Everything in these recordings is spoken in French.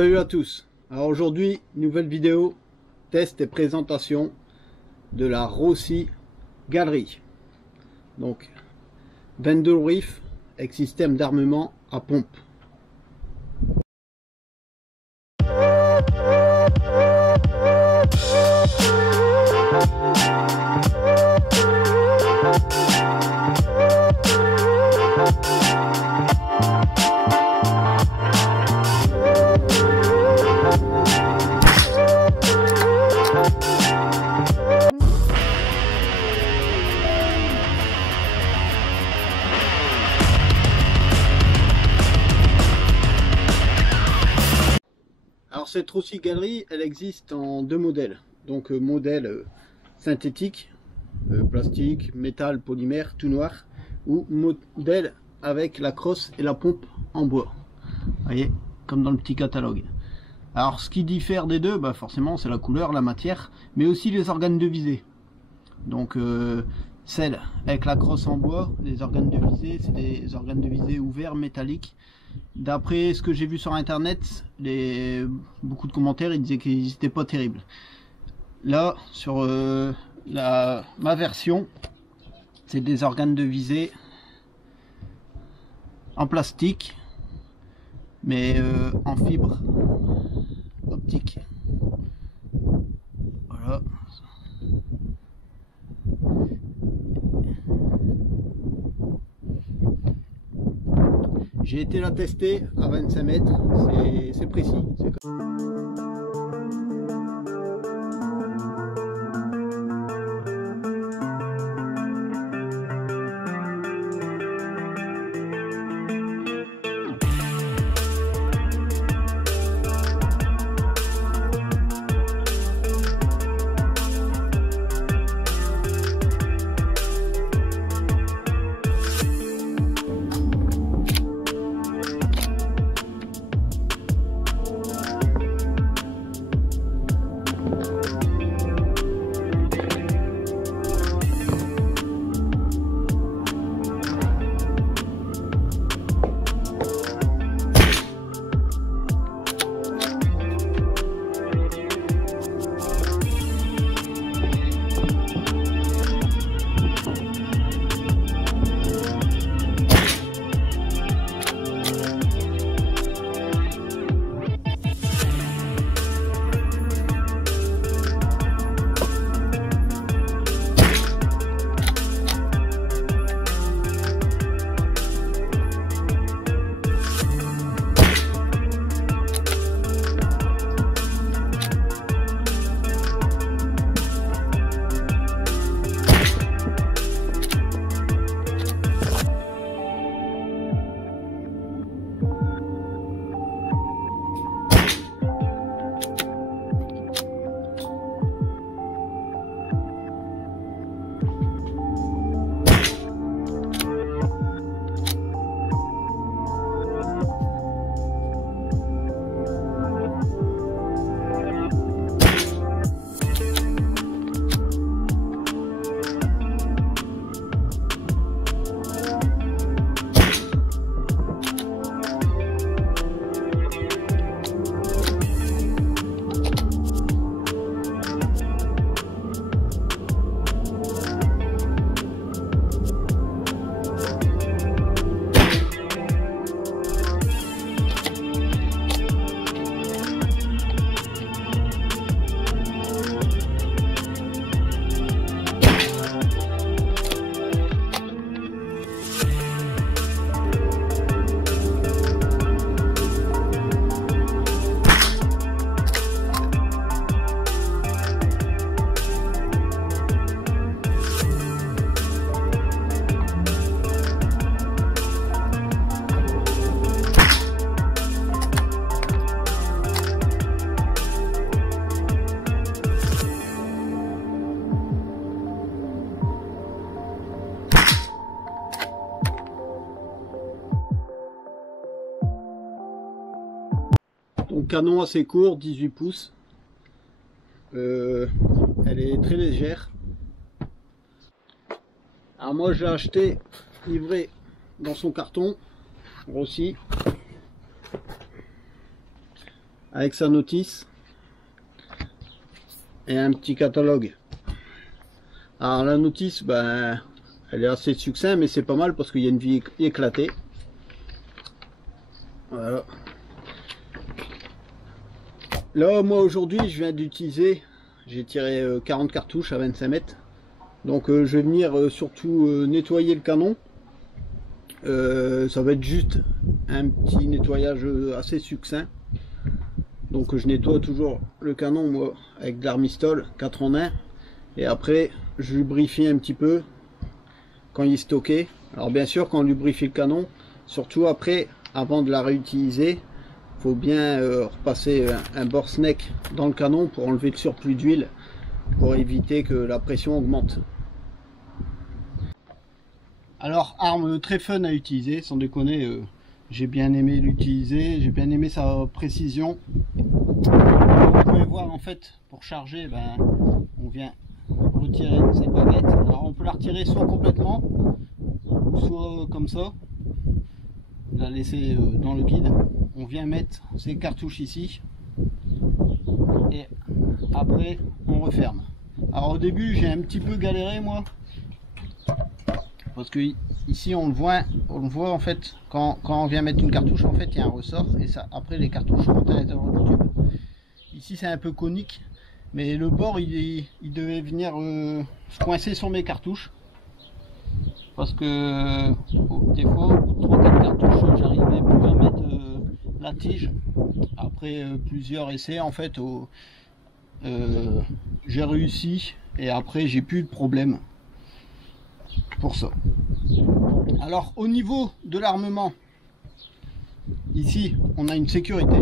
Salut à tous. Alors aujourd'hui, nouvelle vidéo, test et présentation de la Rossi Galerie. Donc 22 riffs avec système d'armement à pompe. Alors cette Rossi Galerie, elle existe en deux modèles. Donc modèle synthétique, plastique, métal, polymère, tout noir, ou modèle avec la crosse et la pompe en bois. Vous voyez, comme dans le petit catalogue. Alors ce qui diffère des deux, bah forcément c'est la couleur, la matière, mais aussi les organes de visée. Donc celle avec la crosse en bois, les organes de visée, c'est des organes de visée ouverts, métalliques. D'après ce que j'ai vu sur internet, beaucoup de commentaires ils disaient qu'ils n'étaient pas terribles. Là sur ma version, c'est des organes de visée en plastique, mais en fibre optique. Voilà. J'ai été la tester à 25 mètres, c'est précis. Donc canon assez court, 18 pouces. Elle est très légère. Alors moi je l'ai acheté livré dans son carton Rossi. avec sa notice et un petit catalogue. Alors la notice, ben, elle est assez succincte, mais c'est pas mal parce qu'il y a une vie éclatée. Voilà. Là, moi aujourd'hui, je viens d'utiliser, j'ai tiré 40 cartouches à 25 mètres. Donc je vais venir surtout nettoyer le canon. Ça va être juste un petit nettoyage assez succinct. Donc je nettoie toujours le canon moi avec de l'Armistol 4 en 1. Et après je lubrifie un petit peu quand il est stocké. Alors bien sûr quand on lubrifie le canon, surtout après, avant de la réutiliser, faut bien repasser un Borsneck dans le canon pour enlever le surplus d'huile, pour éviter que la pression augmente. Alors arme très fun à utiliser, sans déconner, j'ai bien aimé l'utiliser, j'ai bien aimé sa précision. Vous pouvez voir en fait, pour charger, ben, on vient retirer cette baguette. Alors on peut la retirer soit complètement, soit comme ça, la laisser dans le vide. On vient mettre ces cartouches ici et après on referme. Alors au début j'ai un petit peu galéré moi, parce que ici on le voit en fait quand on vient mettre une cartouche, en fait il y a un ressort et ça après les cartouches rentrent à l'intérieur du tube. Ici c'est un peu conique, mais le bord il devait venir se coincer sur mes cartouches, parce que des fois au bout de 3-4 cartouches j'arrivais plus à mettre la tige. Après plusieurs essais en fait j'ai réussi et après j'ai plus de problème pour ça. Alors au niveau de l'armement, ici on a une sécurité,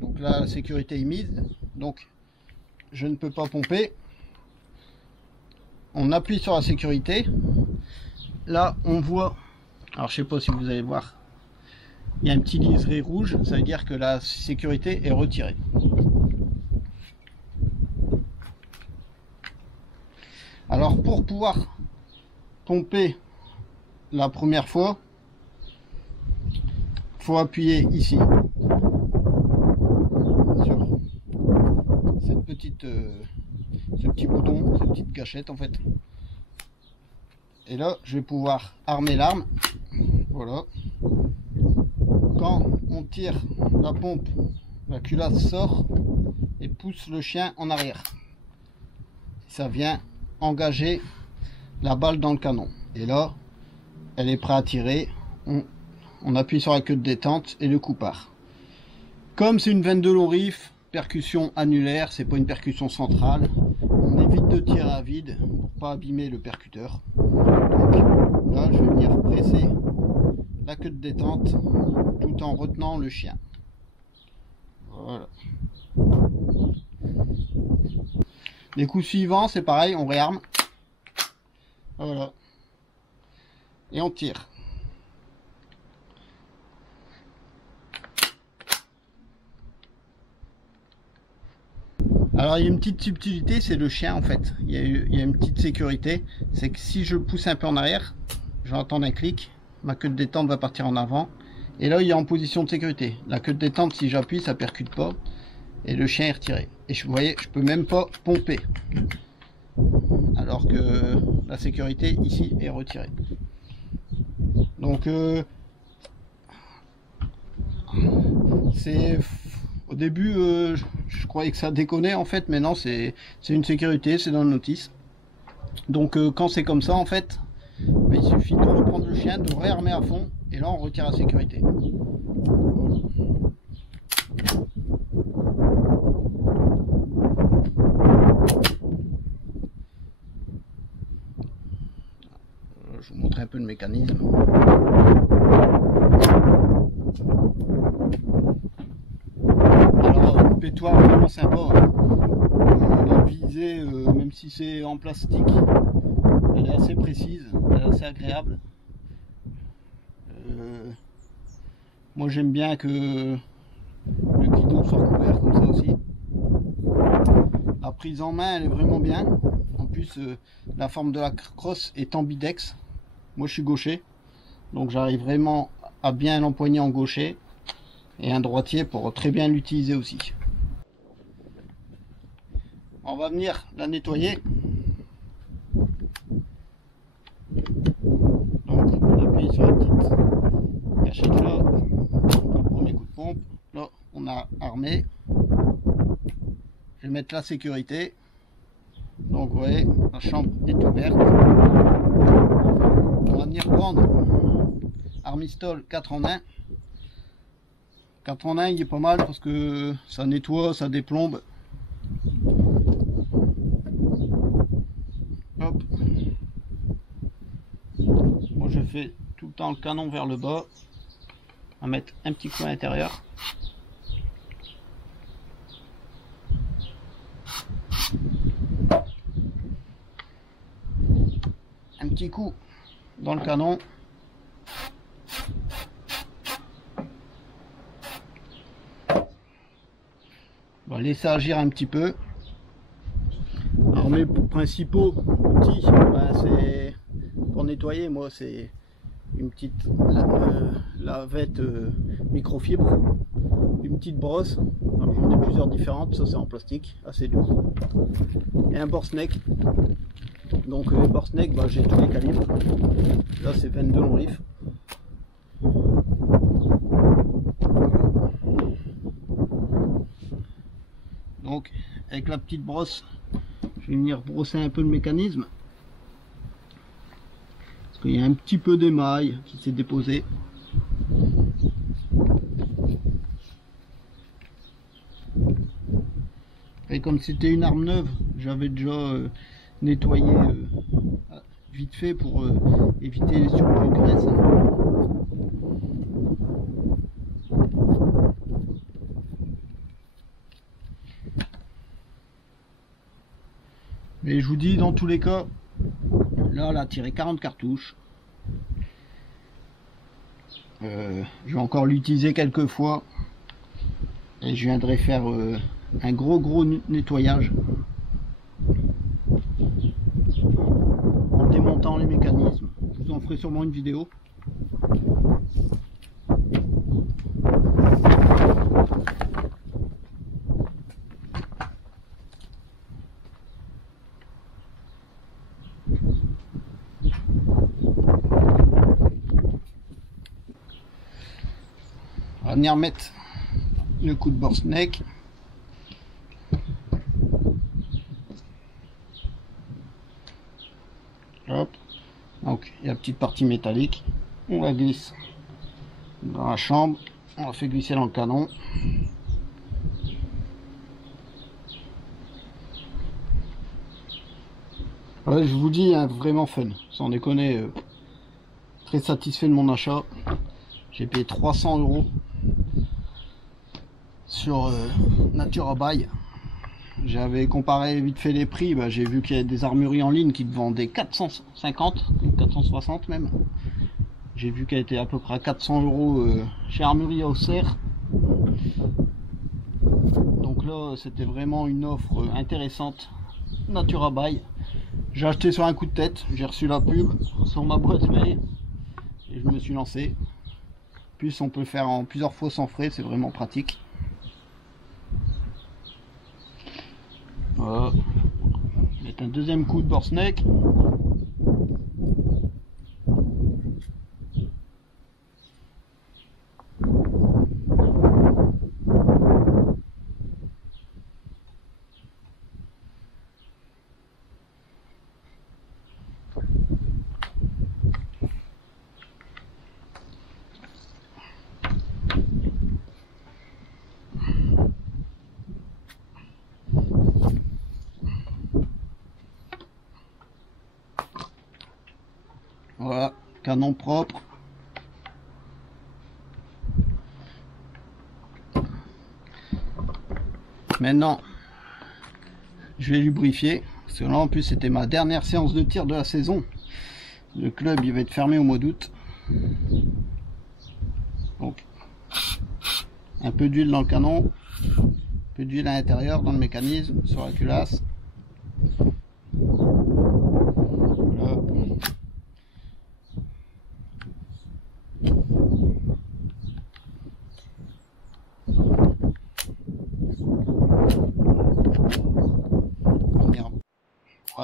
donc là la sécurité est mise, donc je ne peux pas pomper. On appuie sur la sécurité, là on voit, alors je sais pas si vous allez voir, il y a un petit liseré rouge, ça veut dire que la sécurité est retirée. Alors pour pouvoir pomper la première fois, il faut appuyer ici sur cette petite, ce petit bouton, cette petite gâchette en fait. Et là je vais pouvoir armer l'arme. Voilà. Quand on tire la pompe, la culasse sort et pousse le chien en arrière. Ça vient engager la balle dans le canon. Et là, elle est prête à tirer. On appuie sur la queue de détente et le coup part. Comme c'est une 22 long riff, percussion annulaire, c'est pas une percussion centrale, on évite de tirer à vide pour pas abîmer le percuteur. Donc là, je vais venir presser la queue de détente tout en retenant le chien. Voilà. Les coups suivants, c'est pareil, on réarme. Voilà. Et on tire. Alors il y a une petite subtilité, c'est le chien en fait. Il y a une petite sécurité, c'est que si je pousse un peu en arrière, je vais entendre un clic, ma queue de détente va partir en avant. Et là il est en position de sécurité. La queue de détente, si j'appuie, ça percute pas. Et le chien est retiré. Et vous voyez, je peux même pas pomper. Alors que la sécurité ici est retirée. Donc c'est... Au début, je croyais que ça déconnait en fait, mais non, c'est une sécurité, c'est dans le notice. Donc quand c'est comme ça en fait, il suffit de reprendre le chien, de réarmer à fond, et là on retire la sécurité. Je vous montre un peu le mécanisme. Alors, le pétoir vraiment sympa. La visée, même si c'est en plastique, elle est assez précise, elle est assez agréable. Moi j'aime bien que le guidon soit recouvert comme ça aussi. La prise en main elle est vraiment bien. En plus la forme de la crosse est ambidex. Moi je suis gaucher, donc j'arrive vraiment à bien l'empoigner en gaucher. et un droitier pour très bien l'utiliser aussi. On va venir la nettoyer. Donc on appuie sur la petite gâchette là, le premier coup de pompe. Là on a armé. Je vais mettre la sécurité. Donc vous voyez, la chambre est ouverte. On va venir prendre Armistol 4 en 1. 4 en 1 il est pas mal parce que ça nettoie, ça déplombe. Hop. Moi je fais tout le temps le canon vers le bas. On va mettre un petit coup à l'intérieur. Un petit coup dans le canon. On va laisser agir un petit peu. Alors mes principaux outils, c'est pour nettoyer, moi c'est une petite lavette microfibre, une petite brosse. Alors j'en ai plusieurs différentes, ça c'est en plastique, assez dur. Et un Borsneck. Donc les Borsneck, j'ai tous les calibres. Là c'est 22 long riff. Donc avec la petite brosse, je vais venir brosser un peu le mécanisme. Parce qu'il y a un petit peu d'émail qui s'est déposé. Et comme c'était une arme neuve, j'avais déjà nettoyé vite fait pour éviter les surplus de graisse. Mais je vous dis, dans tous les cas, là, elle a tiré 40 cartouches. Je vais encore l'utiliser quelques fois. Et je viendrai faire un gros nettoyage. En démontant les mécanismes. Je vous en ferai sûrement une vidéo. On va venir mettre le coup de Borsneck. Hop. Donc il y a la petite partie métallique. On la glisse dans la chambre. On la fait glisser dans le canon. Ouais, je vous dis, hein, vraiment fun. Sans déconner, très satisfait de mon achat. J'ai payé 300 € sur Naturabuy. J'avais comparé vite fait les prix, j'ai vu qu'il y a des armureries en ligne qui te vendaient 450, 460 même. J'ai vu qu'elle était à peu près à 400 € chez Armurerie Auxerre. Donc là, c'était vraiment une offre intéressante. Naturabuy. J'ai acheté sur un coup de tête, j'ai reçu la pub sur ma boîte mail et je me suis lancé. Plus on peut le faire en plusieurs fois sans frais, c'est vraiment pratique. Voilà. Mettre un deuxième coup de Borsneck. Voilà, canon propre. Maintenant, je vais lubrifier. Parce que là, en plus, c'était ma dernière séance de tir de la saison. Le club, il va être fermé au mois d'août. Donc, un peu d'huile dans le canon. Un peu d'huile à l'intérieur, dans le mécanisme, sur la culasse. Voilà.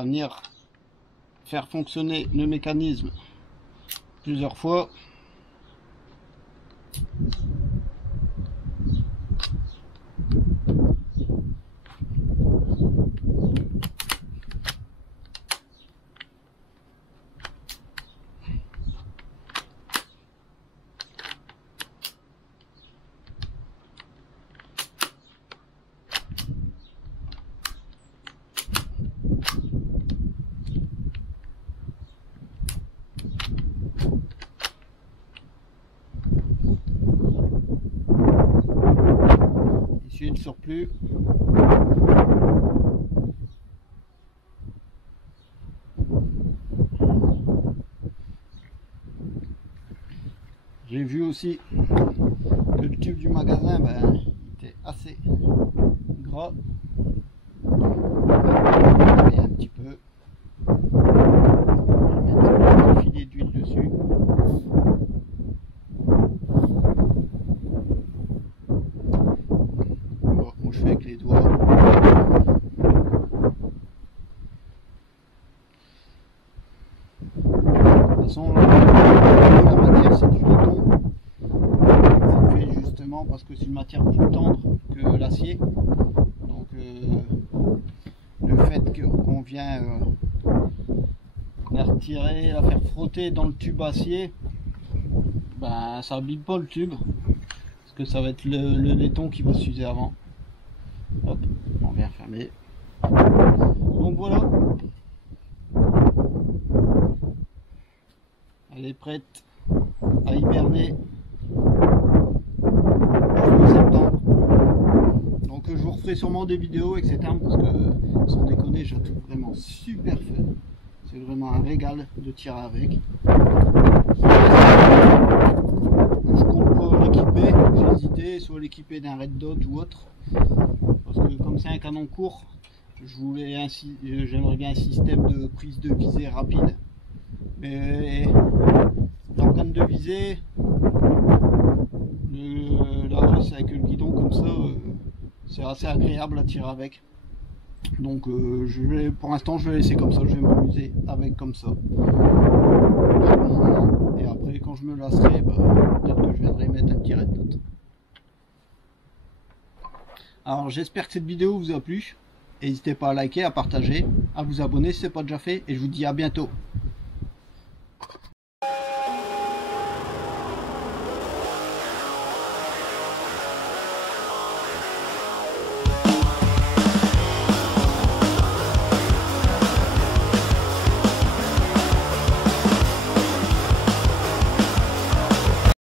va venir faire fonctionner le mécanisme plusieurs fois. Le surplus. J'ai vu aussi que le tube du magasin il était assez gras. Et un petit peu. On va mettre un petit filet d'huile dessus. Je fais avec les doigts. De toute façon, la matière c'est du laiton. C'est fait justement parce que c'est une matière plus tendre que l'acier. Donc le fait qu'on vient la retirer, la faire frotter dans le tube acier, ça abîme pas le tube. Parce que ça va être le laiton qui va s'user avant. Hop, on vient fermer. Donc voilà. Elle est prête à hiberner jusqu'au septembre. Donc je vous referai sûrement des vidéos avec cette arme parce que sans déconner, je la trouve vraiment super fun. C'est vraiment un régal de tirer avec. Je compte pas l'équiper, j'ai hésité, soit l'équiper d'un Red Dot ou autre. Parce que comme c'est un canon court, j'aimerais bien un système de prise de visée rapide. Mais la canne de visée, la hausse avec le guidon comme ça, c'est assez agréable à tirer avec. Donc pour l'instant je vais laisser comme ça, je vais m'amuser avec comme ça. Et après quand je me lasserai, peut-être que je viendrai mettre un petit Red Dot. Alors j'espère que cette vidéo vous a plu. N'hésitez pas à liker, à partager, à vous abonner si ce n'est pas déjà fait. Et je vous dis à bientôt.